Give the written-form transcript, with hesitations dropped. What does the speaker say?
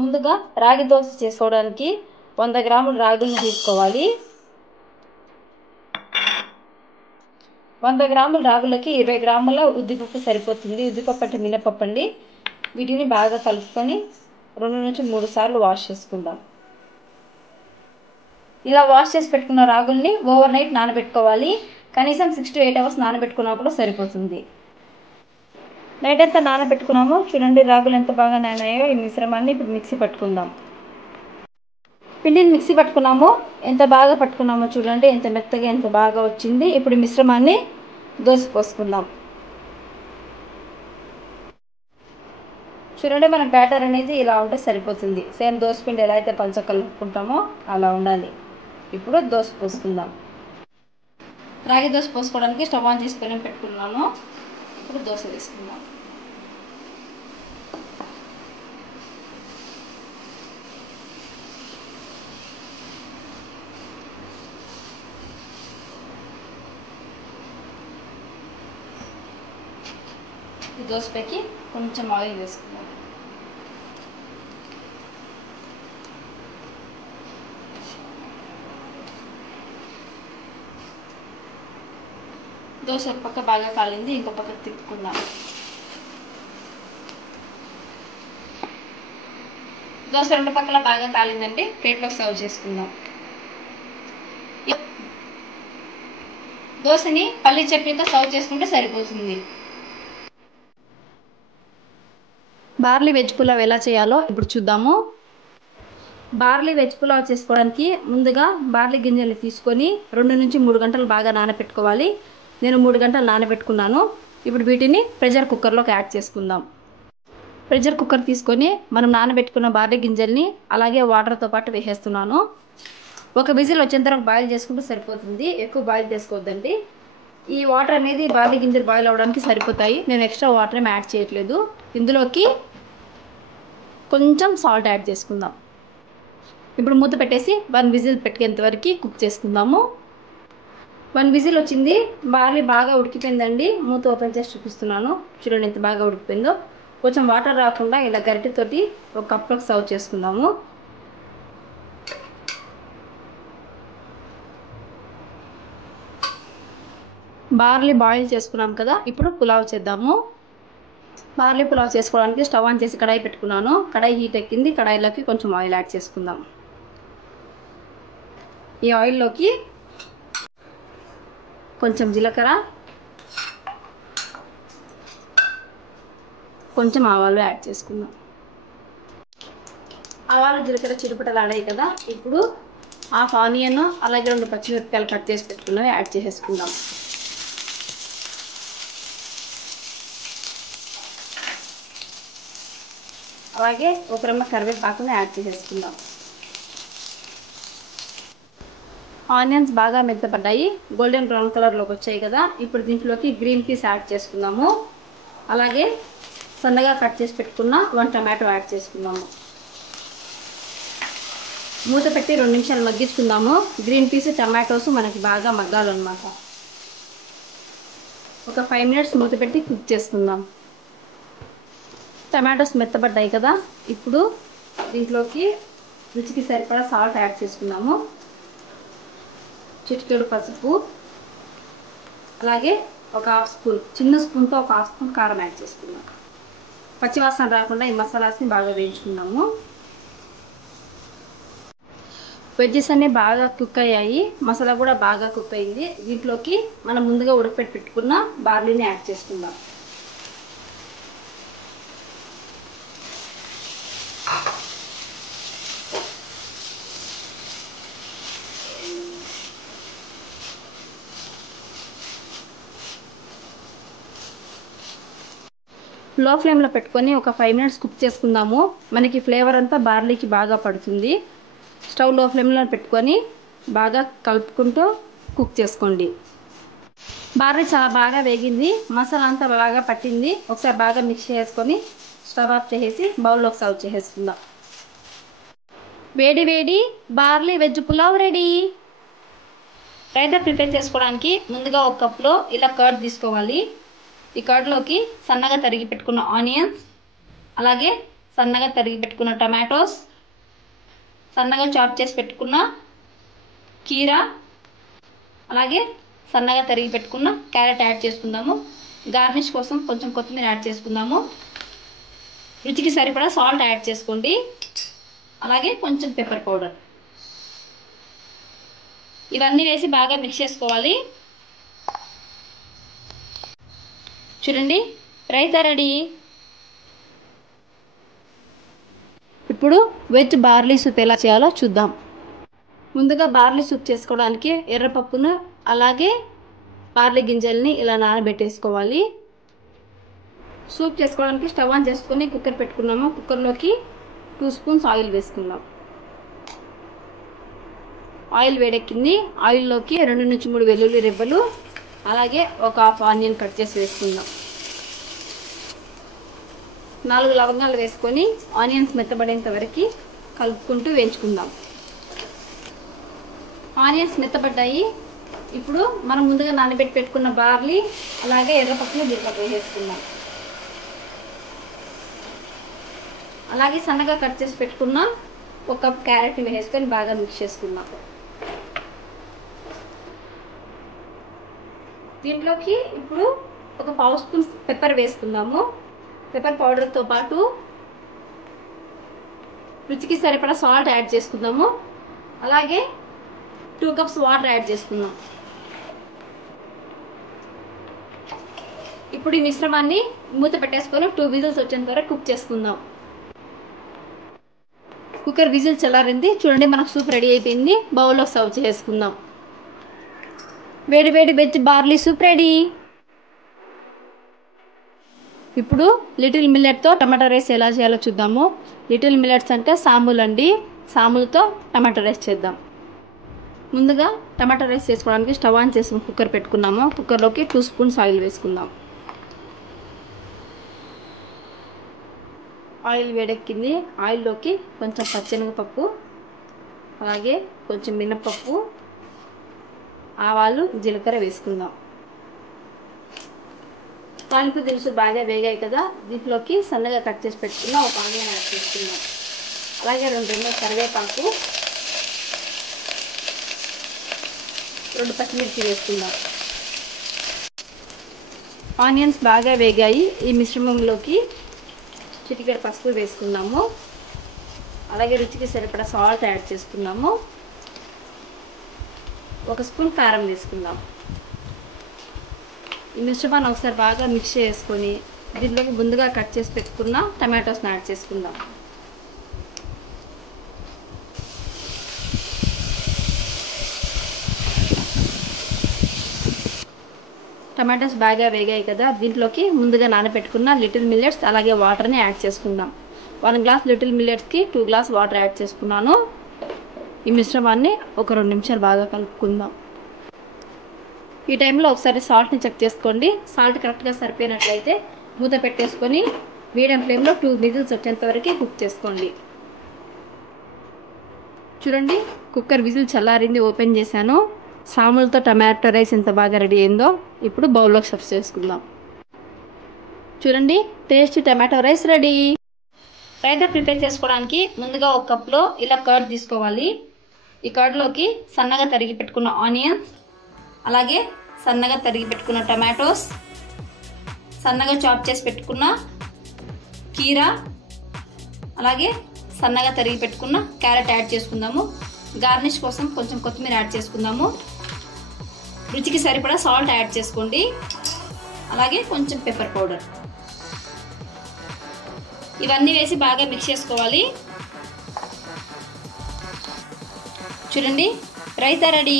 ముందుగా రాగి దోశ చేసుకోవడానికి 100 గ్రాముల రాగులను తీసుకోవాలి. 100 గ్రాముల రాగులకి 20 గ్రాముల ఉద్దిపప్పు సరిపోతుంది. ఉద్దిపప్పు అంటే మినపప్పు అండి. వీటిని బాగా కలుపుకొని 2 నుంచి 3 సార్లు వాష్ చేసుకుందాం. ఇలా వాష్ చేసి పెట్టుకున్న రాగుల్ని ఓవర్ నైట్ నానబెట్టుకోవాలి. కనీసం 6 to 8 అవర్స్ నానబెట్టుకున్నా కూడా సరిపోతుంది. నైట్ అంతా నానబెట్టుకున్నాము. చూడండి రాగులు ఎంత బాగా నానాయో. ఈ మిశ్రమాన్ని ఇప్పుడు మిక్సీ పట్టుకుందాం. పిండిని మిక్సీ పట్టుకున్నాము. ఎంత బాగా పట్టుకున్నామో చూడండి, ఎంత మెత్తగా ఎంత బాగా వచ్చింది. ఇప్పుడు మిశ్రమాన్ని దోశ పోసుకుందాం. చూడండి మన బ్యాటర్ అనేది ఇలా ఉంటే సరిపోతుంది. సేమ్ దోశ పిండి ఎలా అయితే పలుచగా కలుపుకుంటామో అలా ఉండాలి. ఇప్పుడు దోశ పోసుకుందాం. రాగి దోశ పోసుకోవడానికి స్టవ్ ఆన్ చేసుకొని పెట్టుకున్నాను. ఇప్పుడు దోశ వేసుకుందాం. ఈ దోశపైకి కొంచెం ఆయిల్ వేసుకుందాం. దోశ ఒక పక్క బాగా కాలింది, ఇంకో పక్క తిప్పుకుందాం. దోశ రెండు పక్కల బాగా కాలిందండి. ప్లేట్లోకి సర్వ్ చేసుకుందాం. దోశని పల్లి చట్నీతో సర్వ్ చేసుకుంటే సరిపోతుంది. బార్లీ వెజ్ పులావ్ ఎలా చేయాలో ఇప్పుడు చూద్దాము. బార్లీ వెజ్ పులావ్ చేసుకోవడానికి ముందుగా బార్లీ గింజలు తీసుకొని 2 నుంచి 3 గంటలు బాగా నానబెట్టుకోవాలి. నేను 3 గంటలు నానబెట్టుకున్నాను. ఇప్పుడు వీటిని ప్రెషర్ కుక్కర్లోకి యాడ్ చేసుకుందాం. ప్రెషర్ కుక్కర్ తీసుకొని మనం నానబెట్టుకున్న బార్లీ గింజల్ని అలాగే వాటర్తో పాటు వేసేస్తున్నాను. ఒక విజిల్ వచ్చేంత వరకు బాయిల్ చేసుకుంటే సరిపోతుంది. ఎక్కువ బాయిల్ చేసుకోవద్దండి. ఈ వాటర్ అనేది బార్లీ గింజలు బాయిల్ అవ్వడానికి సరిపోతాయి. నేను ఎక్స్ట్రా వాటర్ ఏమి యాడ్ చేయట్లేదు. ఇందులోకి కొంచెం సాల్ట్ యాడ్ చేసుకుందాం. ఇప్పుడు మూత పెట్టేసి 1 విజిల్ పెట్టేంత వరకు కుక్ చేసుకుందాము. 1 విజిల్ వచ్చింది. బార్లీ బాగా ఉడికిపోయిందండి. మూత ఓపెన్ చేసి చూపిస్తున్నాను. చూడండి ఎంత బాగా ఉడికిపోయిందో. కొంచెం వాటర్ రాకుండా ఇలా గరిటెతోటి ఒక కప్లోకి సర్వ్ చేసుకుందాము. బార్లీ బాయిల్ చేసుకున్నాం కదా, ఇప్పుడు పులావ్ చేద్దాము. బార్లీ పులావ్ చేసుకోవడానికి స్టవ్ ఆన్ చేసి కడాయి పెట్టుకున్నాను. కడాయి హీట్ ఎక్కింది. కడాయిలోకి కొంచెం ఆయిల్ యాడ్ చేసుకుందాం. ఈ ఆయిల్లోకి కొంచెం జీలకర్ర, కొంచెం ఆవాలు యాడ్ చేసుకుందాం. ఆవాలు జీలకర్ర చిరుపటలాడాయి కదా, ఇప్పుడు హాఫ్ ఆనియన్ అలాగే 2 పచ్చిమిరపకాయలు కట్ చేసి పెట్టుకున్నవి యాడ్ చేసేసుకుందాం. అలాగే ఒక రెమ్మ కరివేపాకుని యాడ్ చేసేసుకుందాం. ఆనియన్స్ బాగా మెత్తపడ్డాయి, గోల్డెన్ బ్రౌన్ కలర్లోకి వచ్చాయి కదా. ఇప్పుడు దీంట్లోకి గ్రీన్ పీస్ యాడ్ చేసుకుందాము. అలాగే సన్నగా కట్ చేసి పెట్టుకున్న 1 టమాటో యాడ్ చేసుకుందాము. మూత పెట్టి 2 నిమిషాలు మగ్గించుకుందాము. గ్రీన్ పీస్ టమాటోస్ మనకి బాగా మగ్గాలన్నమాట. ఒక 5 మినిట్స్ మూత పెట్టి కుక్ చేసుకుందాం. టమాటోస్ మెత్తపడ్డాయి కదా, ఇప్పుడు దీంట్లోకి రుచికి సరిపడా సాల్ట్ యాడ్ చేసుకుందాము. చిటికెడు పసుపు, అలాగే ఒక హాఫ్ స్పూన్, చిన్న స్పూన్తో ఒక హాఫ్ స్పూన్ కారం యాడ్ చేసుకుందాం. పచ్చివాసన రాకుండా ఈ మసాలాస్ని బాగా వేయించుకుందాము. వెజ్జెస్ అన్నీ బాగా కుక్ అయ్యాయి. మసాలా కూడా బాగా కుక్ అయింది. దీంట్లోకి మనం ముందుగా ఉడకపెట్టి పెట్టుకున్న బార్లీని యాడ్ చేసుకుందాం. లో ఫ్లేమ్లో పెట్టుకొని ఒక 5 మినిట్స్ కుక్ చేసుకుందాము. మనకి ఫ్లేవర్ అంతా బార్లీకి బాగా పడుతుంది. స్టవ్ లో ఫ్లేమ్లో పెట్టుకొని బాగా కలుపుకుంటూ కుక్ చేసుకోండి. బార్లీ చాలా బాగా వేగింది. మసాలా అంతా బాగా పట్టింది. ఒకసారి బాగా మిక్స్ చేసుకొని స్టవ్ ఆఫ్ చేసేసి బౌల్లోకి సర్వ్ చేసేసుకుందాం. వేడి వేడి barley veg pulao ready. Raita prepare చేసుకోవడానికి ముందుగా ఒక కప్లో ఇలా కర్డ్ తీసుకోవాలి. ఈ కర్డ్లోకి సన్నగా తరిగి పెట్టుకున్న ఆనియన్స్, అలాగే సన్నగా తరిగి పెట్టుకున్న టమాటోస్, సన్నగా చాప్ చేసి పెట్టుకున్న కీరా, అలాగే సన్నగా తరిగి పెట్టుకున్న క్యారెట్ యాడ్ చేసుకుందాము. గార్నిష్ కోసం కొంచెం కొత్తిమీర యాడ్ చేసుకుందాము. రుచికి సరిపడా సాల్ట్ యాడ్ చేసుకోండి. అలాగే కొంచెం పెప్పర్ పౌడర్. ఇవన్నీ వేసి బాగా మిక్స్ చేసుకోవాలి. చూడండి, రైతా రెడీ. ఇప్పుడు వెజ్ బార్లీ సూప్ ఎలా చేయాలో చూద్దాం. ముందుగా బార్లీ సూప్ చేసుకోవడానికి ఎర్రపప్పును అలాగే బార్లీ గింజల్ని ఇలా నానబెట్టేసుకోవాలి. సూప్ చేసుకోవడానికి స్టవ్ ఆన్ చేసుకొని కుక్కర్ పెట్టుకున్నాము. కుక్కర్లోకి 2 స్పూన్స్ ఆయిల్ వేసుకుందాం. ఆయిల్ వేడెక్కింది. ఆయిల్లోకి 2 నుంచి 3 వెల్లుల్లి రెబ్బలు, అలాగే ఒక హాఫ్ ఆనియన్ కట్ చేసి వేసుకుందాం. 4 లవంగాలు వేసుకొని ఆనియన్స్ మెత్తబడేంత వరకు కలుపుకుంటూ వేయించుకుందాం. ఆనియన్స్ మెత్తబడ్డాయి. ఇప్పుడు మనం ముందుగా నానబెట్టి పెట్టుకున్న బార్లీ అలాగే ఎర్రపప్పులు దీంట్లో వేసేసుకుందాం. అలాగే సన్నగా కట్ చేసి పెట్టుకున్న 1 కప్ క్యారెట్ వేసుకొని బాగా మిక్స్ చేసుకుందాం. దీంట్లోకి ఇప్పుడు ఒక 1/2 స్పూన్ పెప్పర్ వేసుకుందాము. పెప్పర్ పౌడర్తో పాటు రుచికి సరిపడా సాల్ట్ యాడ్ చేసుకుందాము. అలాగే 2 కప్స్ వాటర్ యాడ్ చేసుకుందాం. ఇప్పుడు ఈ మిశ్రమాన్ని మూత పెట్టేసుకొని 2 విజిల్స్ వచ్చేంత వరకు కుక్ చేసుకుందాం. కుక్కర్ విజిల్ చల్లారింది. చూడండి, మనకు సూప్ రెడీ అయిపోయింది. బౌల్లో సర్వ్ చేసుకుందాం. వేడి వేడి వెజ్ బార్లీ సూప్ రెడీ. ఇప్పుడు లిటిల్ మిల్లెట్తో టమాటో రైస్ ఎలా చేయాలో చూద్దాము. లిటిల్ మిల్లెట్స్ అంటే సాములు అండి. సాములతో టమాటో రైస్ చేద్దాం. ముందుగా టమాటో రైస్ చేసుకోవడానికి స్టవ్ ఆన్ చేసి కుక్కర్ పెట్టుకున్నాము. కుక్కర్లోకి 2 స్పూన్స్ ఆయిల్ వేసుకుందాం. ఆయిల్ వేడెక్కింది. ఆయిల్లోకి కొంచెం పచ్చెనగపప్పు, అలాగే కొంచెం మినపప్పు, ఆవాలు, జీలకర్ర వేసుకుందాం. తాలింపు దినుసులు బాగా వేగాయి కదా, దీంట్లోకి సన్నగా కట్ చేసి పెట్టుకున్న ఒక ఆనియన్ యాడ్ చేసుకుందాం. అలాగే 2 రెమ్మల కరివేపాకు, 2 పచ్చిమిర్చి వేసుకుందాం. ఆనియన్స్ బాగా వేగాయి. ఈ మిశ్రమంలోకి చిటికెడు పసుపు వేసుకుందాము. అలాగే రుచికి సరిపడా సాల్ట్ యాడ్ చేసుకుందాము. 1 స్పూన్ కారం వేసుకుందాం. ఈ మిశ్రమాన్ని ఒకసారి బాగా మిక్స్ చేసుకొని దీంట్లోకి ముందుగా కట్ చేసి పెట్టుకున్న టమాటోస్ని యాడ్ చేసుకుందాం. టమాటోస్ బాగా వేగాయి కదా, దీంట్లోకి ముందుగా నానబెట్టుకున్న లిటిల్ మిల్లెట్స్ అలాగే వాటర్ని యాడ్ చేసుకుందాం. 1 గ్లాస్ లిటిల్ మిల్లెట్స్కి 2 గ్లాస్ వాటర్ యాడ్ చేసుకున్నాను. ఈ మిశ్రమాన్ని ఒక 2 నిమిషాలు బాగా కలుపుకుందాం. ఈ టైంలో ఒకసారి సాల్ట్ని చెక్ చేసుకోండి. సాల్ట్ కరెక్ట్గా సరిపోయినట్లయితే మూత పెట్టేసుకొని మీడియం ఫ్లేమ్లో 2 విజిల్స్ వచ్చేంత వరకు కుక్ చేసుకోండి. చూడండి, కుక్కర్ విజిల్ చల్లారింది. ఓపెన్ చేశాను. సాములతో టమాటో రైస్ ఎంత బాగా రెడీ అయిందో ఇప్పుడు బౌల్లోకి సర్వ్ చేసుకుందాం. చూడండి, tasty tomato rice ready. Raita prepare చేసుకోవడానికి ముందుగా 1 కప్లో ఇలా కర్డ్ తీసుకోవాలి. ఈ కర్డ్లోకి సన్నగా తరిగి పెట్టుకున్న ఆనియన్స్, అలాగే సన్నగా తరిగి పెట్టుకున్న టమాటోస్, సన్నగా చాప్ చేసి పెట్టుకున్న కీరా, అలాగే సన్నగా తరిగి పెట్టుకున్న క్యారెట్ యాడ్ చేసుకుందాము. గార్నిష్ కోసం కొంచెం కొత్తిమీర యాడ్ చేసుకుందాము. రుచికి సరిపడా సాల్ట్ యాడ్ చేసుకోండి. అలాగే కొంచెం పెప్పర్ పౌడర్. ఇవన్నీ వేసి బాగా మిక్స్ చేసుకోవాలి. చూడండి, రైతా రెడీ.